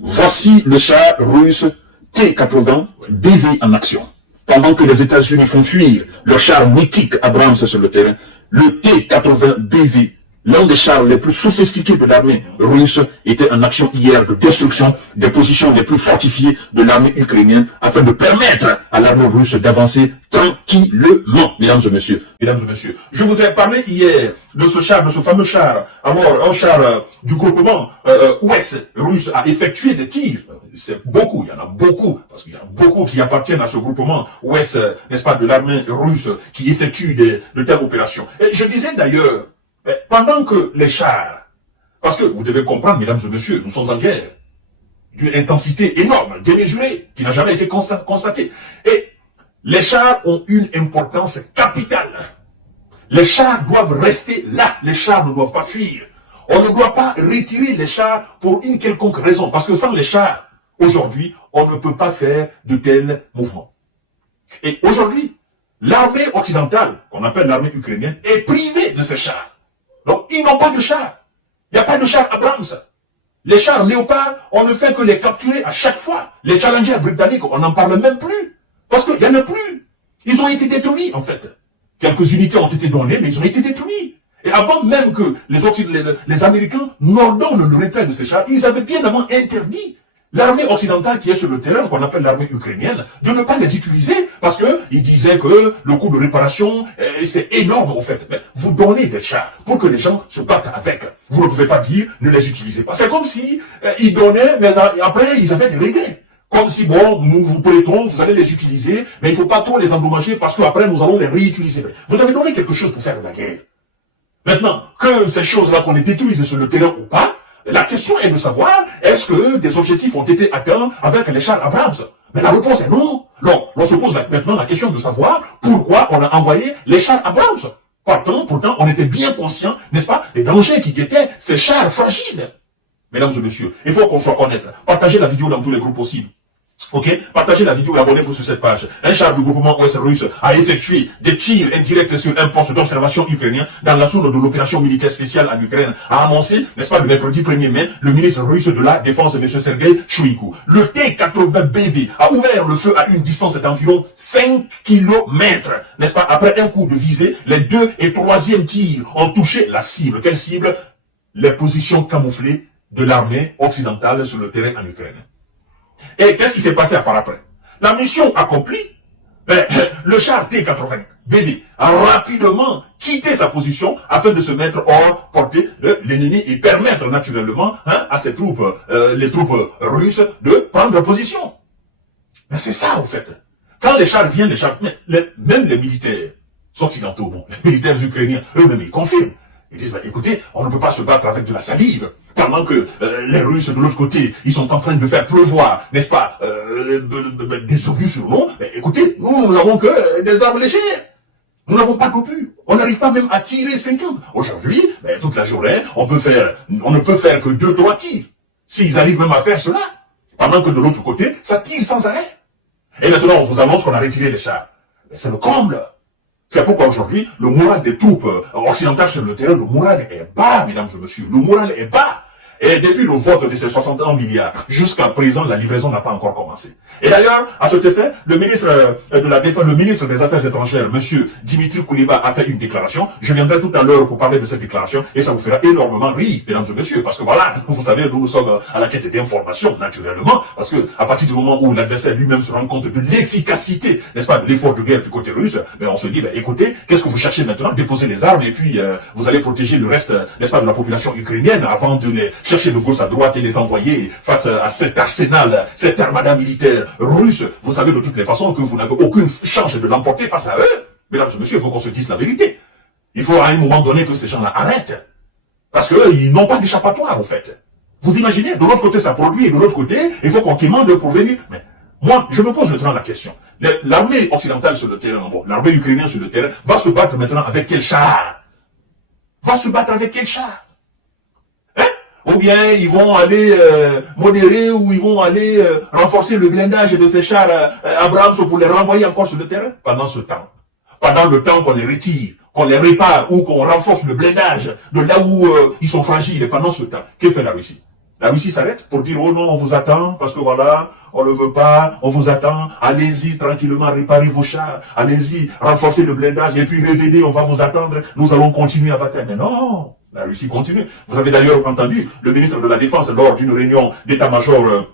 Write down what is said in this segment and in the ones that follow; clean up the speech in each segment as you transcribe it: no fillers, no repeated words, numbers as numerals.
Voici le char russe T-80 BV en action. Pendant que les États-Unis font fuir leur char mythique Abrams sur le terrain, le T-80 BV, l'un des chars les plus sophistiqués de l'armée russe, était en action hier de destruction des positions les plus fortifiées de l'armée ukrainienne afin de permettre à l'armée russe d'avancer tranquillement, mesdames et messieurs. Mesdames et messieurs, je vous ai parlé hier de ce char, de ce fameux char, alors un char du groupement ouest russe a effectué des tirs. C'est beaucoup, il y en a beaucoup, parce qu'il y en a beaucoup qui appartiennent à ce groupement ouest, n'est-ce pas, de l'armée russe qui effectue de telles opérations. Et je disais d'ailleurs, pendant que les chars, parce que vous devez comprendre, mesdames et messieurs, nous sommes en guerre, d'une intensité énorme, démesurée, qui n'a jamais été constatée. Et les chars ont une importance capitale. Les chars doivent rester là, les chars ne doivent pas fuir. On ne doit pas retirer les chars pour une quelconque raison, parce que sans les chars, aujourd'hui, on ne peut pas faire de tels mouvements. Et aujourd'hui, l'armée occidentale, qu'on appelle l'armée ukrainienne, est privée de ces chars. Donc, ils n'ont pas de chars. Il n'y a pas de chars Abrams. Les chars Léopard, on ne fait que les capturer à chaque fois. Les Challengers britanniques, on n'en parle même plus. Parce qu'il n'y en a plus. Ils ont été détruits, en fait. Quelques unités ont été données, mais ils ont été détruits. Et avant même que les Américains n'ordonnent le retrait de ces chars, ils avaient bien avant interdit l'armée occidentale qui est sur le terrain, qu'on appelle l'armée ukrainienne, de ne pas les utiliser, parce qu'ils disaient que le coût de réparation, c'est énorme au fait. Mais vous donnez des chars pour que les gens se battent avec. Vous ne pouvez pas dire, ne les utilisez pas. C'est comme si ils donnaient, mais après, ils avaient des regrets. Comme si, bon, nous vous prêtons, vous allez les utiliser, mais il ne faut pas trop les endommager, parce qu'après, nous allons les réutiliser. Vous avez donné quelque chose pour faire la guerre. Maintenant, que ces choses-là qu'on les détruise sur le terrain ou pas, la question est de savoir, est-ce que des objectifs ont été atteints avec les chars Abrams? Mais la réponse est non. Non, on se pose maintenant la question de savoir pourquoi on a envoyé les chars Abrams. Pourtant, on était bien conscient, n'est-ce pas, des dangers qui guettaient ces chars fragiles. Mesdames et messieurs, il faut qu'on soit honnête. Partagez la vidéo dans tous les groupes possibles. Ok, partagez la vidéo et abonnez-vous sur cette page. Un char du groupement ouest russe a effectué des tirs indirects sur un poste d'observation ukrainien dans la zone de l'opération militaire spéciale en Ukraine, a annoncé, n'est-ce pas, le mercredi 1er mai, le ministre russe de la Défense, M. Sergei Shoigu. Le T-80BV a ouvert le feu à une distance d'environ 5 km, n'est-ce pas, après un coup de visée, les 2 et 3e tirs ont touché la cible. Quelle cible? Les positions camouflées de l'armée occidentale sur le terrain en Ukraine. Et qu'est-ce qui s'est passé par après? La mission accomplie, le char T-80 BV a rapidement quitté sa position afin de se mettre hors portée de l'ennemi et permettre naturellement à ces troupes, les troupes russes, de prendre position. Mais c'est ça, en fait. Quand les chars viennent, même les militaires occidentaux, bon, les militaires ukrainiens, eux-mêmes, ils confirment. Ils disent, écoutez, on ne peut pas se battre avec de la salive, pendant que les Russes, de l'autre côté, ils sont en train de faire pleuvoir, n'est-ce pas, des obus sur nous. Mais écoutez, nous n'avons que des armes légères. Nous n'avons pas d'obus. On n'arrive pas même à tirer 50. Aujourd'hui, toute la journée, on ne peut faire que 2-3 tirs. S'ils arrivent même à faire cela, pendant que de l'autre côté, ça tire sans arrêt. Et maintenant, on vous annonce qu'on a retiré les chars. C'est le comble. C'est pourquoi aujourd'hui, le moral des troupes occidentales sur le terrain, le moral est bas, mesdames et messieurs. Le moral est bas. Et depuis le vote de ces 61 milliards, jusqu'à présent, la livraison n'a pas encore commencé. Et d'ailleurs, à cet effet, le ministre de la Défense, le ministre des Affaires étrangères, monsieur Dimitri Kuleba, a fait une déclaration. Je viendrai tout à l'heure pour parler de cette déclaration, et ça vous fera énormément rire, mesdames et messieurs, parce que voilà, vous savez, nous sommes à la quête d'informations, naturellement, parce que à partir du moment où l'adversaire lui-même se rend compte de l'efficacité, n'est-ce pas, de l'effort de guerre du côté russe, on se dit, écoutez, qu'est-ce que vous cherchez maintenant? Déposez les armes, et puis vous allez protéger le reste, n'est-ce pas, de la population ukrainienne, avant de les chercher de gauche à droite et les envoyer face à cet arsenal, cette armada militaire russe. Vous savez de toutes les façons que vous n'avez aucune chance de l'emporter face à eux. Mesdames et messieurs, il faut qu'on se dise la vérité. Il faut à un moment donné que ces gens-là arrêtent. Parce qu'ils n'ont pas d'échappatoire, en fait. Vous imaginez, de l'autre côté ça produit, et de l'autre côté, il faut qu'on commande pour venir. Mais moi, je me pose maintenant la question. L'armée occidentale sur le terrain, l'armée ukrainienne sur le terrain, va se battre maintenant avec quel char? Va se battre avec quel char? Ou bien ils vont aller modérer, ou ils vont aller renforcer le blindage de ces chars Abrams pour les renvoyer encore sur le terrain pendant ce temps. Pendant le temps qu'on les retire, qu'on les répare, ou qu'on renforce le blindage de là où ils sont fragiles, et pendant ce temps, que fait la Russie? La Russie s'arrête pour dire, oh non, on vous attend, parce que voilà, on ne veut pas, on vous attend, allez-y tranquillement, réparez vos chars, allez-y, renforcez le blindage, et puis réveillez, on va vous attendre, nous allons continuer à battre. Mais non, la Russie continue. Vous avez d'ailleurs entendu le ministre de la Défense lors d'une réunion d'état-major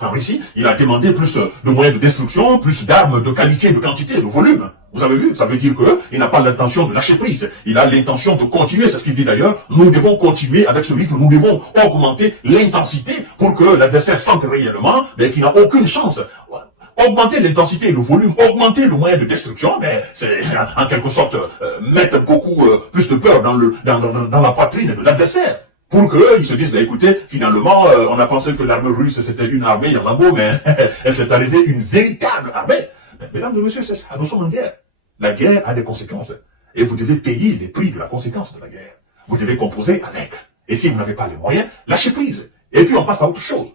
en Russie, il a demandé plus de moyens de destruction, plus d'armes de qualité, de quantité, de volume. Vous avez vu, ça veut dire qu'il n'a pas l'intention de lâcher prise. Il a l'intention de continuer, c'est ce qu'il dit d'ailleurs. Nous devons continuer avec ce rythme, nous devons augmenter l'intensité pour que l'adversaire sente réellement qu'il n'a aucune chance. Augmenter l'intensité et le volume, augmenter le moyen de destruction, c'est en quelque sorte mettre beaucoup plus de peur dans la poitrine de l'adversaire. Pour qu'ils se disent, écoutez, finalement, on a pensé que l'armée russe, c'était une armée en lambeaux, mais elle s'est arrivée une véritable armée. Mesdames et messieurs, c'est ça, nous sommes en guerre. La guerre a des conséquences. Et vous devez payer les prix de la conséquence de la guerre. Vous devez composer avec. Et si vous n'avez pas les moyens, lâchez prise. Et puis on passe à autre chose.